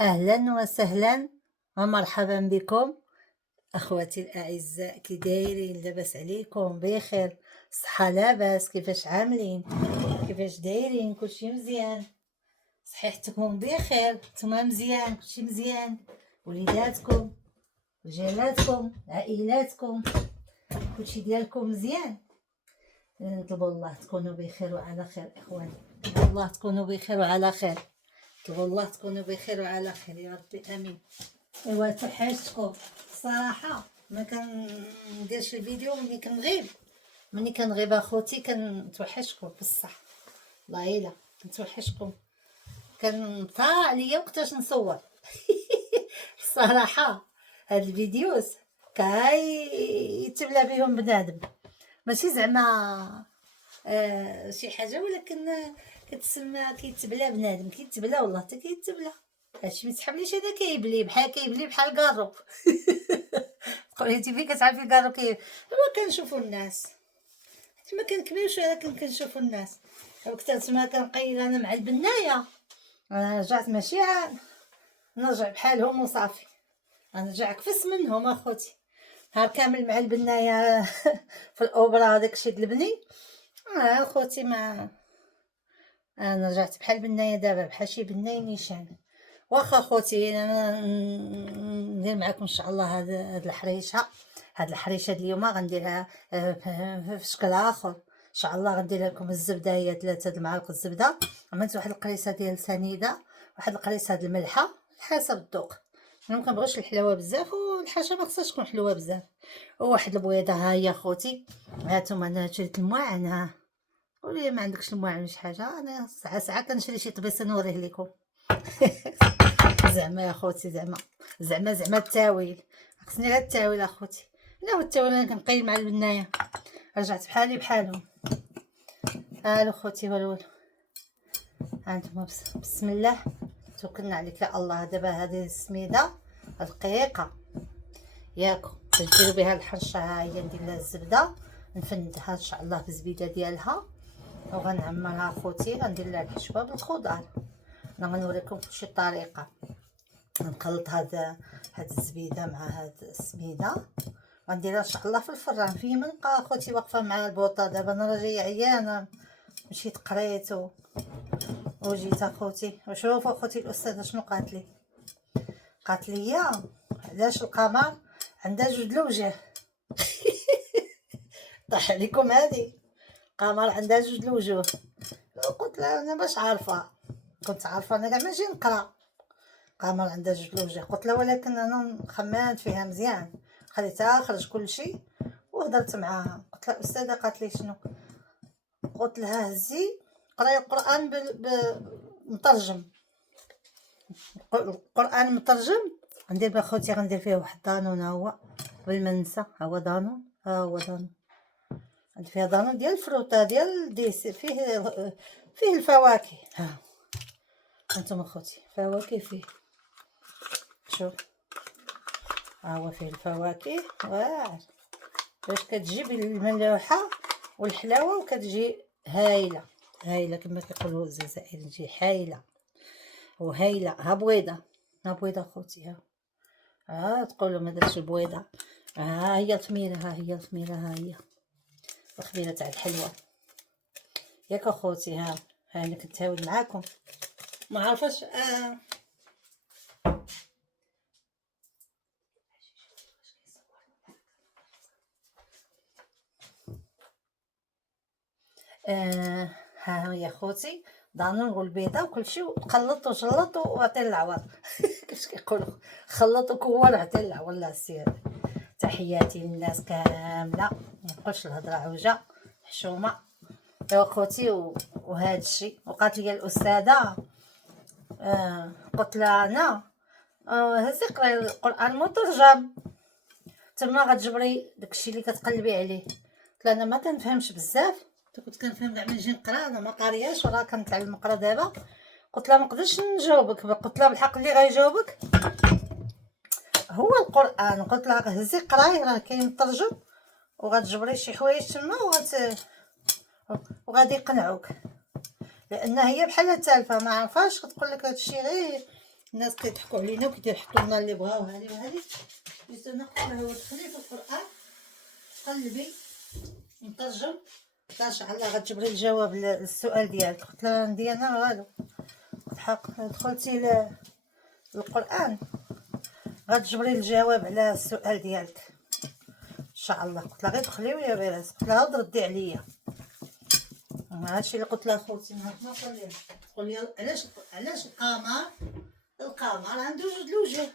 أهلا وسهلا ومرحبا بكم أخواتي الأعزاء، كي دايرين؟ لاباس عليكم؟ بخير؟ صحة لاباس؟ كيفاش عاملين؟ كيفاش دايرين؟ كلشي مزيان؟ صحيحتكم بخير؟ نتوما مزيان؟ كلشي مزيان؟ وليداتكم رجالاتكم عائلاتكم كلشي ديالكم مزيان؟ نطلبوا الله تكونوا بخير وعلى خير اخواني، نطلبوا الله تكونوا بخير وعلى خير، نطلبوا الله تكونوا بخير وعلى خير يا ربي امين. ايوا توحشتكم الصراحه، ما كنديرش الفيديو ملي كنغيب اخوتي، كنتوحشكم بصح والله الا كنتوحشكم، كنطاع عليا وقتاش نصور. الصراحه هاد الفيديوز كيتبلى بهم بنادم، ماشي زعما شي حاجه، ولكن كتسمى كيتبلى بنادم، كيتبلى والله حتى كيتبلى. هادشي ما تسحبليش، انا كيبلي بحال كارو. قوليتي فين كتعرفي كارو هو كنشوفوا الناس حيت ما كنكبرش، ولكن كنشوفوا الناس. وقت تما كنقيل انا مع البنايه، انا رجعت ماشي نرجع بحالهم وصافي، نرجع كفس منهم اخوتي، نهار كامل مع البنايه في الاوبرا داكشي د البني. اخوتي ما انا رجعت بحال بنايه دابا، بحال شي بنايه نيشان. واخا خوتي انا ندير معكم ان شاء الله هاد الحريشه اليوم غنديرها في شكل اخر ان شاء الله. غندير لكم الزبده، هي 3 المعالق الزبده، عملت واحد القريصه ديال سنيده، واحد القريصه د الملحه حسب الذوق. انا مكنبغيش الحلاوه بزاف، والحاجه ما خصهاش تكون حلوه بزاف. وواحد البويضه ها هي خوتي، هانتوما انا شريت المواعن. ها قولي ما عندكش المواعن ولا شي حاجه، انا ساعه كنشري شي طبيسه نوريه لكم. زعما يا خوتي، زعما التاويل، خصني غير التاويل اخوتي. انا هو التاويل، انا كنقيل مع البنايه، رجعت بحالي بحالهم. الو خوتي، والو هانتوما بسم الله توكلنا عليك يا الله. دابا هذه السميده رقيقه ياكم باش ديروا بها الحرشه. ها هي ندير لها الزبده، نفندها ان شاء الله بالزبيده ديالها، وغنعمرها اخوتي، غندير لها الحشوه بالخضار. انا غنوريكم كلشي الطريقه. نخلط هاد الزبيده مع هاد السميده، غنديرها ان شاء الله في الفران. في من نبقى اخوتي واقفه مع البوطه، دابا انا راه جايه عيانه، مشيت قريت وجيت اخوتي. وشوفوا اخوتي الاستاذه شنو قالت لي علاش القمر عندها جوج الوجه. طاح عليكم هادي، القمر عندها جوج الوجوه. قلت لها انا باش عارفه، كنت عارفه انا كاع ماشي نقرا قمر عندها جوج الوجه. قلت لها ولكن انا خمنت فيها مزيان، خليتها خرج كل شيء وهضرت معاها. قلت لها استاذه، قالت لي شنو؟ قلت لها هزي قراي القران مترجم، القران مترجم. غندير باخوتي، غندير فيه واحد دانون، هو قبل ما ننسى، هو دانون، هو دانون. عندي فيها دانون ديال الفروته ديال ديس، فيه الفواكه. ها انتم اخوتي فواكه فيه، شوف ها هو فيه الفواكه. واعر باش كتجي بالملوحه والحلاوه، وكتجي هايله كما كيقولوا الجزائر، تجي هايله وهايله. ها بويضه اخوتي، ها تقولوا ما درتش البويضه. ها هي الخميره، ها هي الخميره تاع الحلوه ياك اخوتي. ها انا كنتهاود معاكم، ما عارفاش ها هي خوتي دانون والبيضه وكلشي، وتخلط وجلط وعطي العوض. كيفاش كيقولوا، خلط وكور عطي العوض. لا سير، تحياتي للناس كامله، منقولش الهضره عوجه حشومه يا خوتي. وهذا الشيء وقالت لي الاستاذه، قلت لها انا هزي قراي القران مترجم، تما غتجبري داكشي اللي كتقلبي عليه. قلت لها انا ما كنفهمش بزاف، كنت كنفهم كاع من نجي نقرا، انا ما قارياش وراه كنتعلم نقرا دابا. قلت لها ما نقدرش نجاوبك. قلت لها بالحق اللي غيجاوبك هو القران. قلت لها هزي قراي، راه كاين مترجم، وغتجبري شي حوايج تما وغادي يقنعوك، لان هي بحال التالفه ما عرفاش، كتقول لك هادشي غير الناس كيضحكوا علينا وكيديروا يحطوا لنا اللي بغاو هذه وهذه. جيت انا قلت لها دخلي في القران قلبي نترجم تاش على غتجبري الجواب للسؤال ديالك. قلت لها ندي انا والو، الحق دخلتي للقران غتجبري الجواب على السؤال ديالك ان شاء الله. قلت لها غير دخلي ويا بيراس. قلت لها ردي عليا. هادشي اللي قلت لها خوتي نهار ما قول لي علاش القمر عنده جوج الوجه.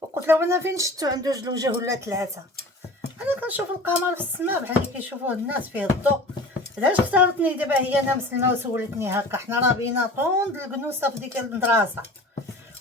وقلت له انا فين شفتو عنده جوج الوجه ولا ثلاثه؟ انا كنشوف القمر في السماء بحال اللي كيشوفوه الناس فيه الضوء. علاش اختارتني دابا هي انا مسلمه وسولتني هكا؟ حنا راه بينا طوند الكنوسه في ديك المدرسه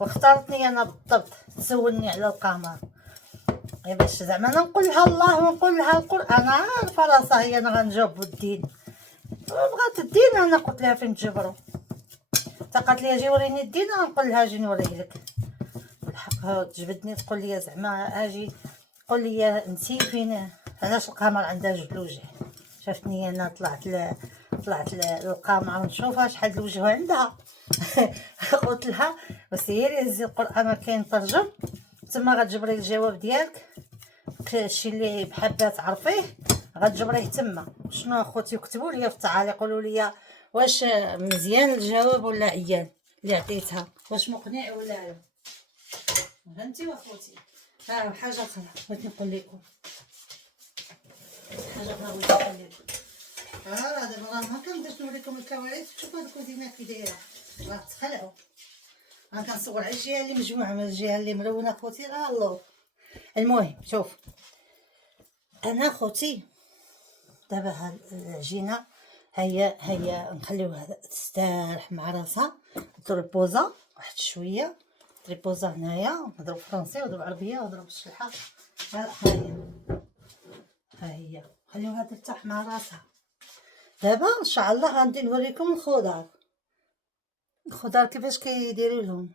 واختارتني انا بالضبط تسولني على القمر غير باش زعما انا نقول لها الله ونقول لها القران. عارفه راسها هي انا غنجاوب الدين. بغات الدين انا قلت لها فين تجبرو. قالت لي اجي وريني الدين. غنقول لها اجي نوريه لك. بالحق تجبدني تقول لي زعما اجي قول لي انتي فين علاش القمر عندها جوج الوجه. شفتني انا طلعت للقمر ونشوفها شحال د الوجه عندها. قلت لها وسيري هزي القران كاين ترجم تما غتجبري الجواب ديالك. الشيء اللي بحابه تعرفيه غتجبريه تما. شنو اخوتي كتبوا لي في التعاليق قولوا لي واش مزيان الجواب ولا عيان اللي عطيتها، واش مقنع ولا لا. فهمتي واخوتي؟ ها حاجه اخرى بغيت نقول لكم راه دابا راه ما كنديرش نوريكم الكواليس. شوفوا هاد الكوزينه كي دايره راه تخلعوا. انا كنصور على الجهه اللي مجموعه من الجهه اللي ملونه خوتي راه الله. المهم شوف انا خوتي دابا هاد العجينه هي نخليوها تستريح مع راسها. تريبوزا واحد شويه تريبوزا هنايا. نضرب فرنسي ونضرب عربيه ونضرب الشلحه. ها هي خليوها ترتاح مع راسها. دابا ان شاء الله غادي نوريكم الخضار كيفاش كيديروا لهم.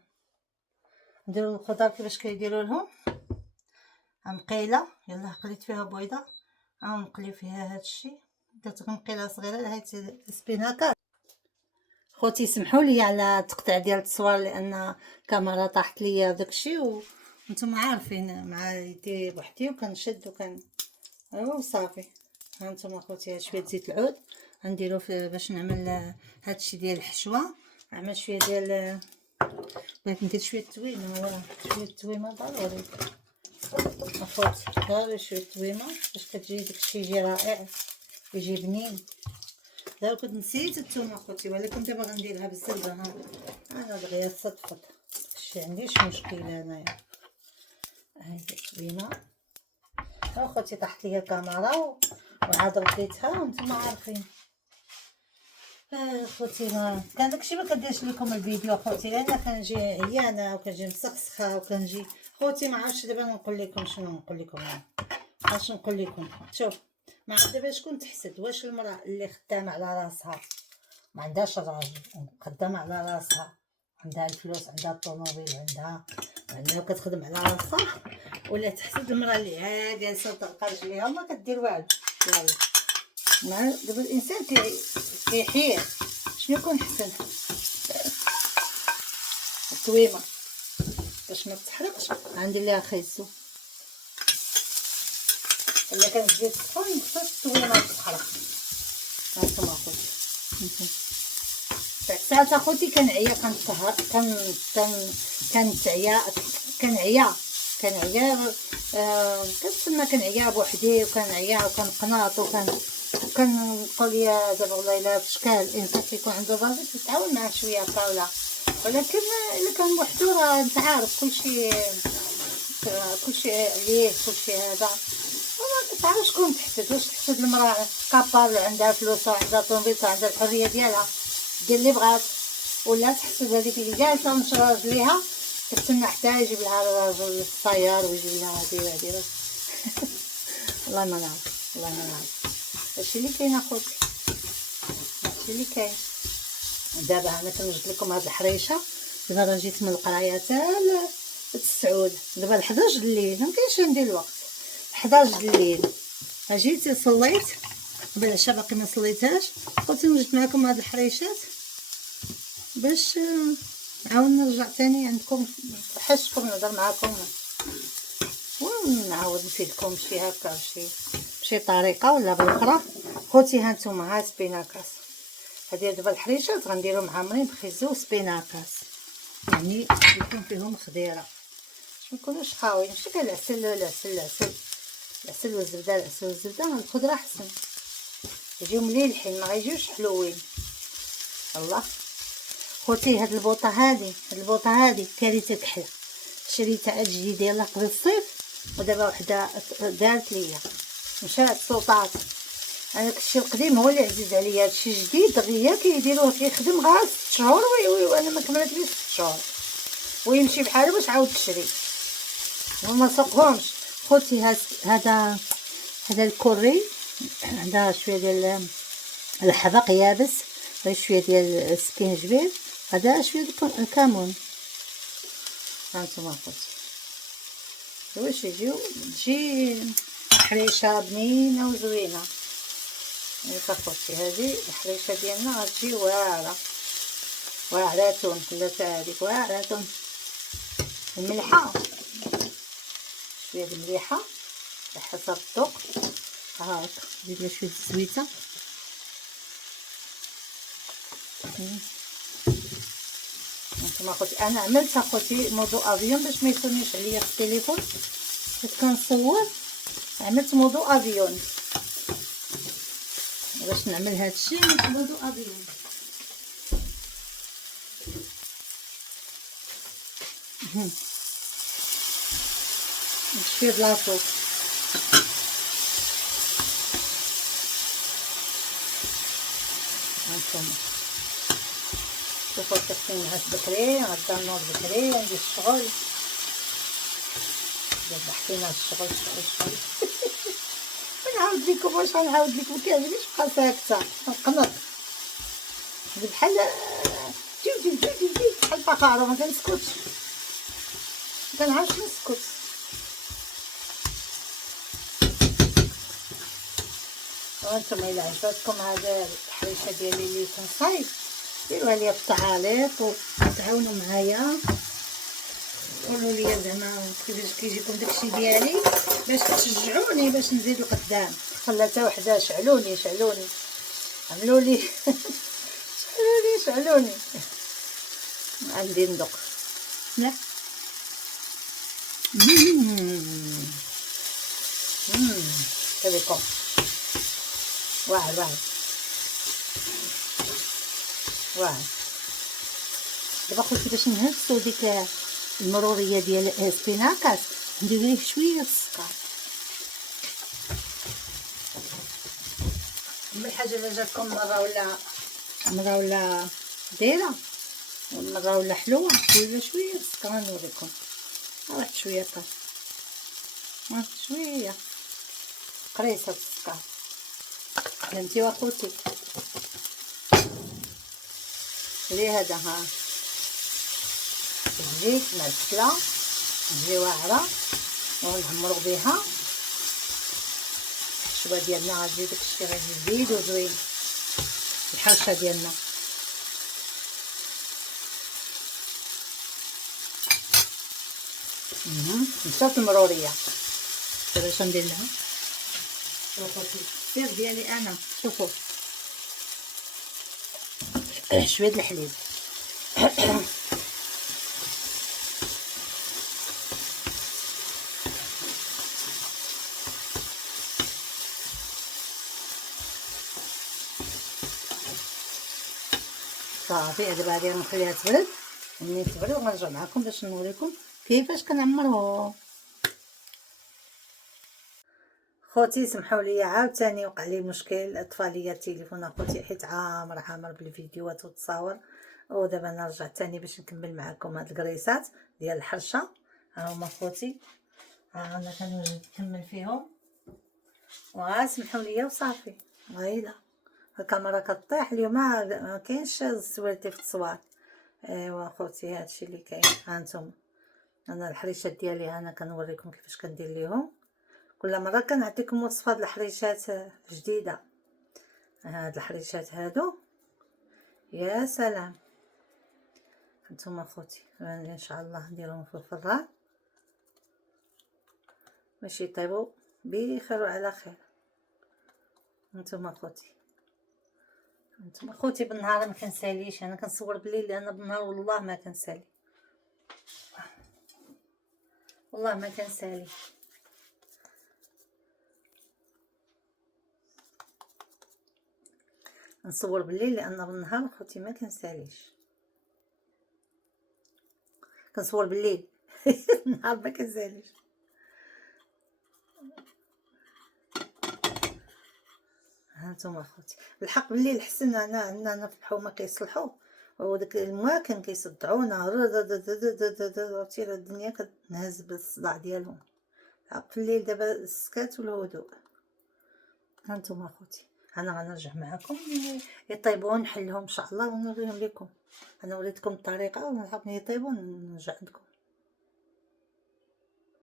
نديروا الخضار كيفاش كيديروا لهم. مقيله يلا قليت فيها بيضه نقلي فيها هادشي. درت مقيله صغيره هاي سبيناكا. خوتي سمحوا لي على التقطيع ديال التصوير لان الكاميرا طاحت ليا داكشي وانتم عارفين مع يدي بوحدي وكنشد ايوا صافي. ها انتم خوتي شويه زيت العود غنديرو باش نعمل هادشي ديال الحشوه. نعمل شويه ديال بغيت ندير شويه تويمه. شويه تويمه ضروري اخوتي. غير شويه تويمه باش كتجي داكشي يجي رائع يجي بنين. لا كنت نسيت الثومه اخوتي ولكن دابا غنديرها بالزبده. ها انا دغيا صدفت شي عنديش مشكله انايا. هاي تويمه اخوتي. طاحت ليا الكاميرا وعاد رديتها وانتم عارفين. اخوتي ما كان داكشي ما كنديرش لكم الفيديو اخوتي لان كنجي عيانه وكنجي مسخسخه وكنجي خوتي ما عرفتش دابا نقول لكم شنو نقول لكم. اش نقول لكم شوف ما دابا شكون تحسد واش المراه اللي خدامه على راسها ما عندهاش الراجل خدامه على راسها عندها الفلوس عندها الطوموبيل عندها كتخدم على راسها ولا تحسد المراه اللي جالسه وطلقه رجليها وما كدير والو. يلا ما دابا الانسان كيحير شنو يكون حسن. التويمه باش ما تحرقش غندير ليها خيزو ولا كنجي تسخن خصها التويمه تحرق. هانتوما اخوتي بعد ساعات اخوتي كنعيا كنعيا كنتسنى كنعيا بوحدي وكنعيا وكنقناط وكنقول يا دابا والله الا فشكال الانسان كيكون عنده راجل كيتعاون معاه شويه هكا ولكن الا كان بوحدو راه انت عارف كلشي عليه كلشي هذا وما كتعرفش شكون تحسد. واش تحسد المراه كابابل عندها فلوس وعندها طوموبيل وعندها الحريه ديالها دير اللي بغات ولا تحسد هذيك اللي جالسه مشراج ليها كتسنى حتى يجيب لها الراجل الطيار ويجيب لها هادي وهادي. والله ما نعرف هادشي اللي كاين اخوتي. هادشي اللي كاين. دابا انا كنوجد لكم هاد الحريشه. دابا راه جيت من القرايه حتى السعود. دابا 11 الليل مكاينش عندي الوقت. 11 الليل جيت صليت قبل العشاء باقي ما صليتهاش. قلت نوجد معكم هاد الحريشات باش نعاود نرجع تاني عندكم، حشكم نهضر معاكم ونعاود نفيدكم شي هكا بشي طريقه ولا بالاخرى. خوتي هانتوما ها سبيناكاس، هادي دابا الحريشات غنديرهم معمرين بخيزو سبيناكاس، يعني يكون فيهم خضيره باش ميكونوش خاويين، ماشي غير العسل والزبده الخضره احسن، يجيو مليحين ما غيجيوش حلوين. الله خوتي هاد البوطه هادي كارثه كحله، شريتها جديده يلاه قبل الصيف، ودابا وحده دارت ليا مشات صوطات. انا كلشي القديم هو اللي عزيز عليا، هادشي الجديد دغيا كيديروه كيخدم غير 6 شهور وانا ما كملتليش 6 شهور ويمشي بحالو باش عاود تشري وما سوقهمش. خوتي هذا الكوري، هذا شويه ديال الحبق يابس، شويه ديال السكينجبير، هذا شويه ديال الكمون. هانتوما خوتي واش يجيو تجي حريشه بنينه وزوينه. هاكا خوتي هذه الحريشه ديالنا غتجي واعره واعراتون، كلها هذيك واعراتون. الملحه شويه د المليحه على حسب الذوق، هاك نزيد لها شويه الزويته. نتوما خوتي انا عملت اخوتي موضوع افيون باش ما يسونيش عليا في التليفون كنت كنصور، عملت موضوع افيون باش نعمل هادشي، موضوع افيون. شويه بلاصوص هانتوما شوفوا كيفاش نعس بكري، غدا نوض بكري عندي الشغل، دابا حكينا الشغل نعاود لكم واش غنعاود لكم، مكيعجبنيش نبقى ساكته نقنط بحال جيب بحال الفقاره، ما كنسكتش مكنعرفش نسكت. وانتم الى عجبتكم هذا الحريشه ديالي اللي كنصايب ديروها ليا في التعاليق وتعاونوا معايا، قولوا لي زعما كيفاش كيجيكم داكشي ديالي باش تشجعوني باش نزيد لقدام. خلا حتى وحده شعلوني عملوا لي شعلوني عندي ندق لا كيفكم واعر دابا خوتي باش نهرسو ديك المروريه ديال السبيناكاس ندير ليه شويه السكر. الحاجه اللي جاتكم مره ولا دايره مره ولا حلوه شويه السكر نوريكم، واحد شويه طاف واحد شويه قريصه السكر فهمتي واخوتي لي هذا ها الزيت مع البسله تجي واعره ونعمرو بها الحشوه ديالنا، غتجي داكشي غيجي زبيد وزوين الحرشه ديالنا. مشات المروريه دابا اش ندير لها شوفوا السير ديالي انا، شوفوا شويه د الحليب صافي. دابا غادي نخليها تبرد، ملي تبرد غنرجع معكم باش نوريكم كيفاش كنعمروه. خوتي سمحوا لي عاوتاني وقع لي مشكل، طفى ليا التليفون اخوتي حيت عامر بالفيديوهات والتصاور، ودابا نرجع تاني باش نكمل معكم هاد الكريسات ديال الحرشه. ها هما خوتي، انا كنكمل فيهم وسمحوا لي وصافي. غايله الكاميرا كطيح اليوم، ما كاينش السوالتي في التصوير. ايوا خوتي هادشي اللي كاين. هانتوما انا الحريشات ديالي انا كنوريكم كيفاش كندير ليهم، كل مره كنعطيكم وصفه د الحريشات جديده. هاد الحريشات هادو يا سلام، هانتوما خوتي ان شاء الله نديرهم في الفران باش يطيبوا بخير وعلى خير. هانتوما خوتي، هانتوما خوتي بالنهار ما كنساليش، انا كنصور بالليل لان بالنهار والله ما كنسالي، والله ما كنسالي. نصور بالليل لان بالنهار خوتي ما كنساليش، كنصور بالليل النهار ما كنساليش. هانتوما خوتي بالحق بالليل حسن انا عندنا في الحومه كيصلحوا وداك المواكن كيصدعونا عرفتي الدنيا كتنهز بالصداع ديالهم. في الليل دابا السكات والهدوء. هانتوما خوتي انا غنرجع معكم يطيبوا نحلهم ان شاء الله ونوريهم لكم. انا وريتكم الطريقه ونحب يطيبوا نرجع عندكم.